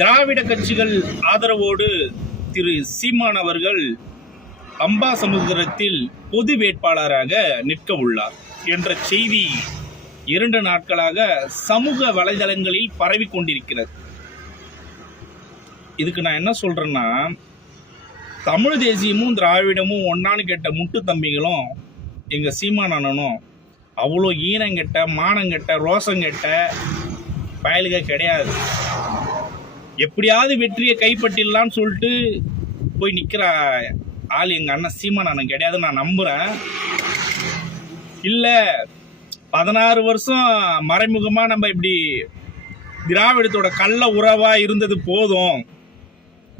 திராவிட கட்சிகள் ஆதரவோடு திரு சீமான் அவர்கள் அம்பாசமுத்திரத்தில் பொது வேட்பாளராக நிற்க உள்ளார் என்ற செய்தி 2 நாட்களாக சமூக வலைதளங்களில் பரவி கொண்டிருக்கிறது. இதுக்கு நான் என்ன சொல்றேன்னா, தமிழ் தேசியமும் திராவிடமும் ஒன்னான்னு கேட்ட முட்டு தம்பிகளும் எங்க சீமான் அண்ணனும் அவ்வளோ ஈனங்கெட்ட மானங்கெட்ட ரோசங்கெட்ட பயலுக கிடையாது. எப்படியாவது வெற்றியை கைப்பற்றிடலான்னு சொல்லிட்டு போய் நிற்கிற ஆள் எங்கள் அண்ணன் சீமான் அண்ணன் கிடையாது நான் நம்புகிறேன். இல்லை 16 வருஷம் மறைமுகமாக நம்ம இப்படி திராவிடத்தோட கள்ள உறவாக இருந்தது போதும்,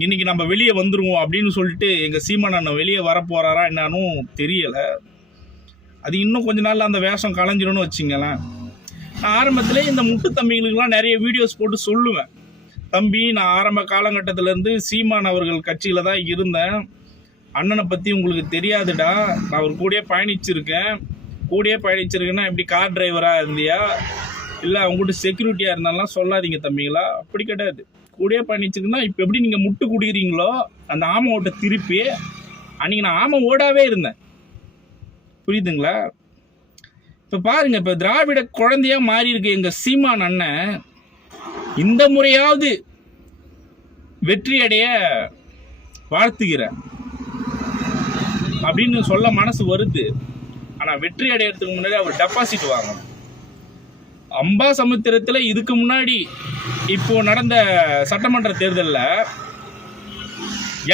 இன்னைக்கு நம்ம வெளியே வந்துடுவோம் அப்படின்னு சொல்லிட்டு எங்கள் சீமான் அண்ணன் வெளியே வரப்போகிறாரா என்னன்னு தெரியலை. அது இன்னும் கொஞ்ச நாள் அந்த வேஷம் கலைஞ்சிடும்னு வச்சுங்களேன். நான் ஆரம்பத்தில் இந்த முட்டு தம்பிகளுக்கெல்லாம் நிறைய வீடியோஸ் போட்டு சொல்லுவேன், தம்பி நான் ஆரம்ப காலகட்டத்திலேருந்து சீமான் அவர்கள் கட்சியில் தான் இருந்தேன், அண்ணனை பற்றி உங்களுக்கு தெரியாதுடா, நான் அவர் கூடயே பயணிச்சிருக்கேன்னா எப்படி கார் டிரைவராக இருந்தியா இல்லை அவங்ககிட்ட செக்யூரிட்டியாக இருந்தாலும் சொல்லாதீங்க தம்பிங்களா, அப்படி கிடையாது. கூடயே பயணிச்சிருக்குன்னா இப்போ எப்படி நீங்கள் முட்டு குடிக்கிறீங்களோ அந்த ஆமை ஓட்டை திருப்பி அன்றைக்கி நான் ஆமை ஓடாவே இருந்தேன், புரியுதுங்களா? இப்போ பாருங்கள், இப்போ திராவிட குழந்தையாக மாறி இருக்கு எங்கள் சீமான் அண்ணன். இந்த முறையாவது வெற்றி அடைய வாழ்த்துகிறேன் அப்படின்னு சொல்ல மனசு வருது. ஆனால் வெற்றி அடையிறதுக்கு முன்னாடி அவர் டெபாசிட் வாங்கணும். அம்பாசமுத்திரத்தில் இதுக்கு முன்னாடி இப்போ நடந்த சட்டமன்ற தேர்தலில்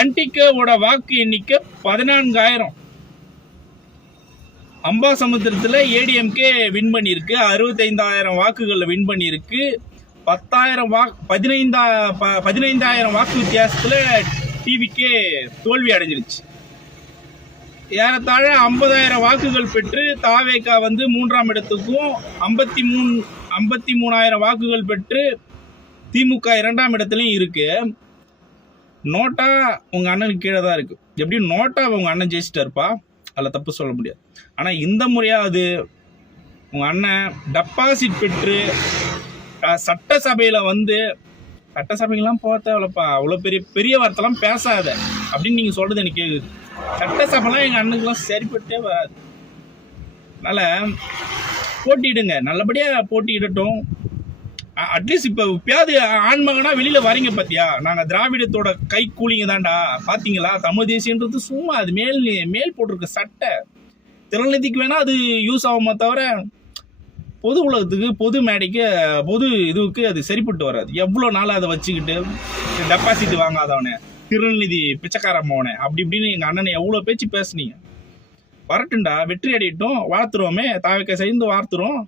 என்டிகேவோட வாக்கு எண்ணிக்கை 14,000. அம்பாசமுத்திரத்தில் ஏடிஎம்கே வின் பண்ணியிருக்கு, 65,000 வாக்குகளில் வின் பண்ணியிருக்கு. 15,000 வாக்கு வித்தியாசத்தில் டிவிக்கே தோல்வி அடைஞ்சிருச்சு. ஏறத்தாழ 50,000 வாக்குகள் பெற்று தாவேகா வந்து 3ஆம் இடத்துக்கும் 53,000 வாக்குகள் பெற்று திமுக 2ஆம் இடத்துலையும் இருக்கு. நோட்டா உங்க அண்ணனுக்கு கீழே தான் இருக்கு. எப்படியும் நோட்டா உங்க அண்ணன் ஜெயிச்சிட்டாருப்பா, அதில் தப்பு சொல்ல முடியாது. ஆனால் இந்த முறையாவது உங்க அண்ணன் டெபாசிட் பெற்று சட்டசபையில் வந்து, சட்டசபைக்கெல்லாம் போக தேவையில்லப்பா, அவ்வளோ பெரிய வார்த்தைலாம் பேசாத அப்படின்னு நீங்கள் சொல்கிறது எனக்கு கேட்குது. சட்டசபைலாம் எங்கள் அண்ணனுக்குலாம் சரிப்பட்டே வராது. அதனால் போட்டியிடுங்க, நல்லபடியாக போட்டியிடட்டும். அட்லீஸ்ட் இப்போ எப்பயாவது ஆண்மகனாக வெளியில் வரீங்க பார்த்தியா, நாங்கள் திராவிடத்தோட கை கூலிங்க தான்டா, பார்த்தீங்களா? தமிழ் தேசியன்றது சும்மா அது மேல் போட்டிருக்க சட்டை. திறநிதிக்கு வேணால் அது யூஸ் ஆகுமா தவிர பொது உலகத்துக்கு, பொது மேடைக்கு, பொது இதுவுக்கு அது சரிப்பட்டு வராது. எவ்வளோ நாள் அதை வச்சுக்கிட்டு டெபாசிட் வாங்காதவனே, திருநிதி பிச்சைக்காரம்மவனே அப்படி இப்படின்னு எங்கள் அண்ணனை எவ்வளோ பேச்சு பேசுனீங்க. வரட்டுண்டா, வெற்றி அடையட்டும், வாழ்த்துருவோமே, தாவக்க சேர்ந்து வாழ்த்துறோம்.